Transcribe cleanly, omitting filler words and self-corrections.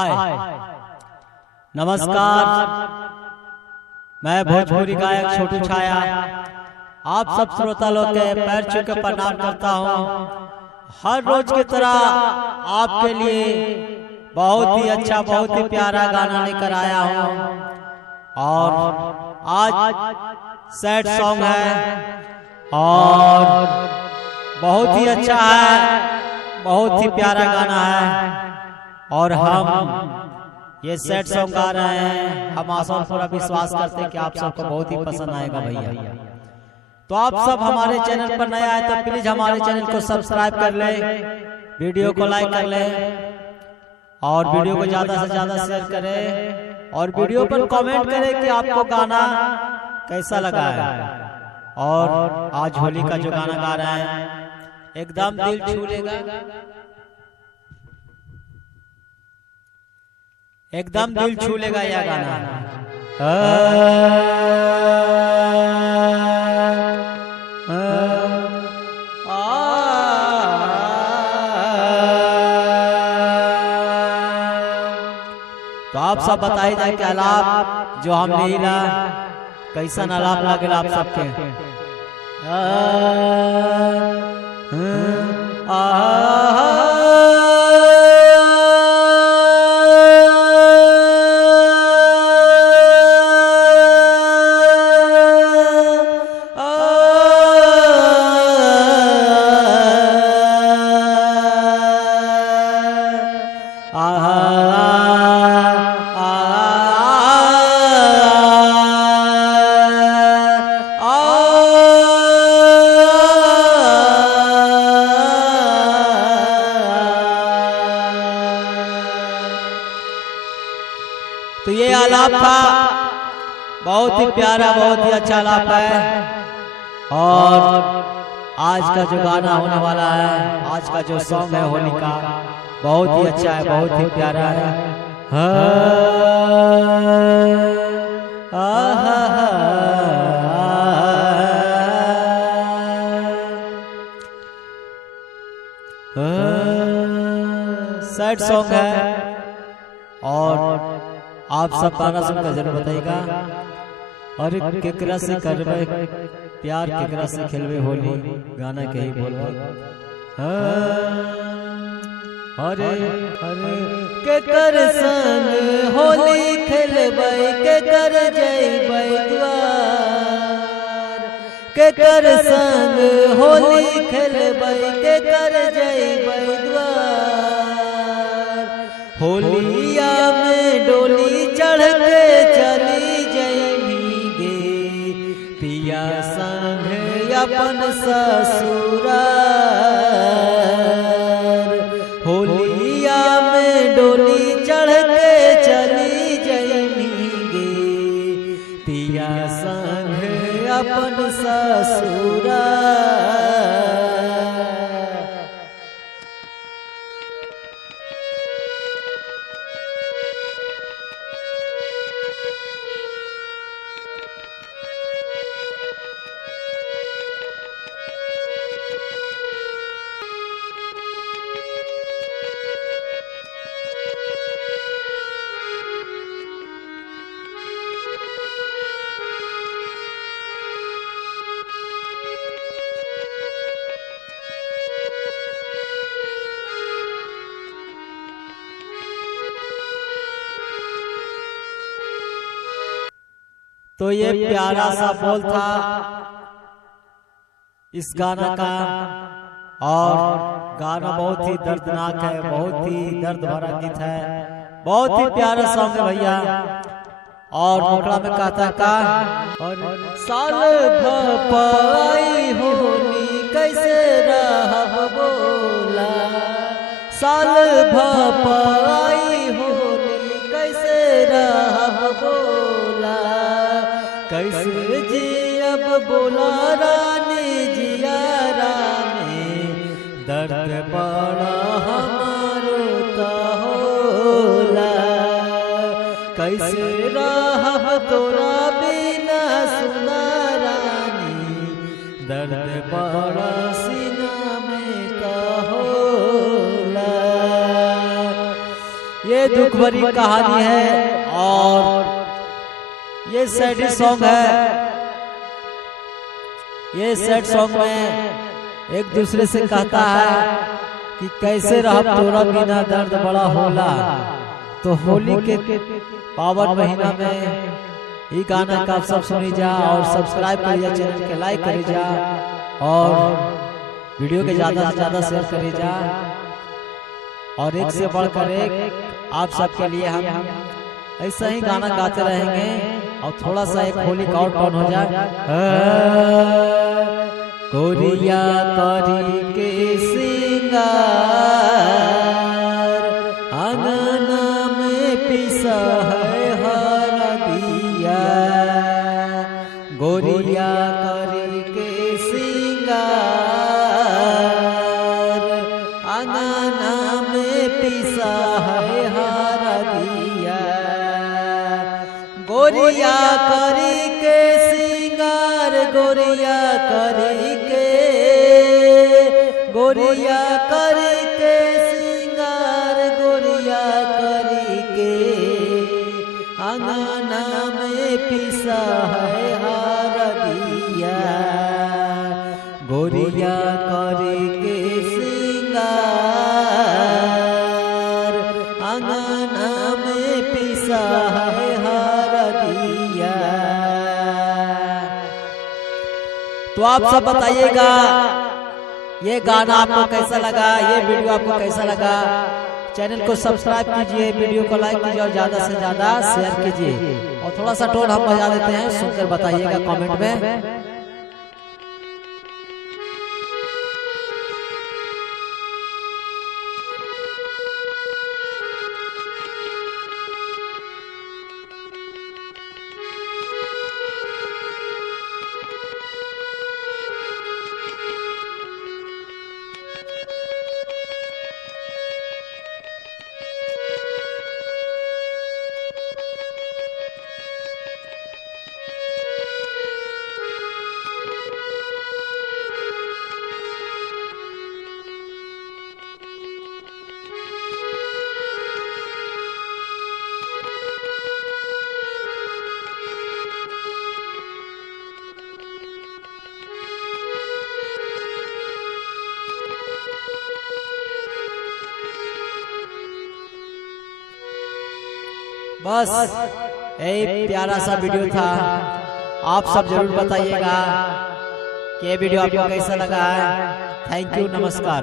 हाय नमस्कार। मैं भोजपुरी गायक छोटू छाया आप सब श्रोता लोग के पैर छू के प्रणाम करता हूँ। हर रोज की तरह आपके लिए बहुत ही अच्छा बहुत ही प्यारा गाना लेकर आया हूँ और आज सैड सॉन्ग है और बहुत ही अच्छा है, बहुत ही प्यारा गाना है और हम ये सैड सॉन्ग गा रहे हैं। हम आशा और पूरा विश्वास करते हैं कि आप सबको बहुत ही पसंद आएगा भैया। तो आप सब हमारे चैनल पर नए आए तो प्लीज हमारे चैनल को सब्सक्राइब कर ले, वीडियो को लाइक कर ले और वीडियो को ज्यादा से ज्यादा शेयर करें और वीडियो पर कमेंट करें कि आपको गाना कैसा लगा है। और आज होली का जो गाना गा रहे हैं एकदम दिल छू लेगा, एकदम दिल छू लेगा यह गाना। तो आप सब बताइए जाए कि आलाप जो हम लीला कैसा आलाप लगे आप सबके। तो ये आलाप था, बहुत ही प्यारा बहुत ही अच्छा आलाप है। और आज का जो गाना होने वाला है, आज का जो सॉन्ग है होली का, बहुत ही अच्छा है, बहुत ही प्यारा है। सैड सॉन्ग है और आप सब गाना सुनकर जरूर बताइएगा। अरे केकरा से करबे प्यार, केकरा से खेलबे होली, गाना कहीं बोलबो। अरे अरे केकर संग होली खेलबे, केकर जइबे द्वार, केकर संग होली खेलबे, केकर जइबे द्वार। होलिया में डोली चढ़ के चली जइबीगे, पिया संग अपन ससुरार। होलिया में डोली चढ़ के चली जइबीगे, पिया संग अपन ससुरार। तो ये प्यारा सा बोल था इस गाना का और गाना बहुत ही दर्दनाक है, बहुत ही दर्द भरा गीत है, बहुत ही प्यारा सॉन्ग है भैया। और मुकड़ा में कहता का साल भपाई होली कैसे रहब बोला, साल भपाई होली कैसे रहब बोला। कैसे जियब बोला रानी जिया रानी, दर्द बड़ा हमारो तो होला। कैसे रहब तोरा बिना सुना रानी, दर्द बड़ा सीना में तो होला। ये ये दुख भरी कहानी है और ये सैड सॉन्ग है। ये सैड सॉन्ग में एक दूसरे से कहता है कि कैसे रह तोरा बिना दर्द बड़ा होला। तो होली के पावन महीना में ये गाना का आप सब सुनी जा और सब्सक्राइब करिए, चैनल के लाइक करिए जा और वीडियो के ज्यादा से ज्यादा शेयर करिए जा। और एक से बढ़कर एक आप सबके लिए हम ऐसा ही गाना गाते रहेंगे और थोड़ा सा एक होली का आउट हो जाए। गोरिया करी के सिंगार अंगना में पिसा है हरदिया। गोरिया करी के सिंगार अंगना में पिसा है हरदिया। गोरिया करी के सिंगार गोरिया करी के गोरिया करी के सिंगार गोरिया करी के अंगना में पिसा है हरदिया। गोरिया करी के सिंगार अंगना में पिसा है हरदिया। तो आप सब बताइएगा ये गाना आपको कैसा लगा, ये वीडियो आपको कैसा लगा। चैनल को सब्सक्राइब कीजिए, वीडियो को लाइक कीजिए और ज्यादा से ज्यादा शेयर कीजिए। और थोड़ा सा टोन हम बजा देते हैं, सुनकर बताइएगा कमेंट में। बस एक प्यारा सा वीडियो था। आप सब जरूर बताइएगा कि ये वीडियो आपको कैसा लगा है। थैंक यू, नमस्कार।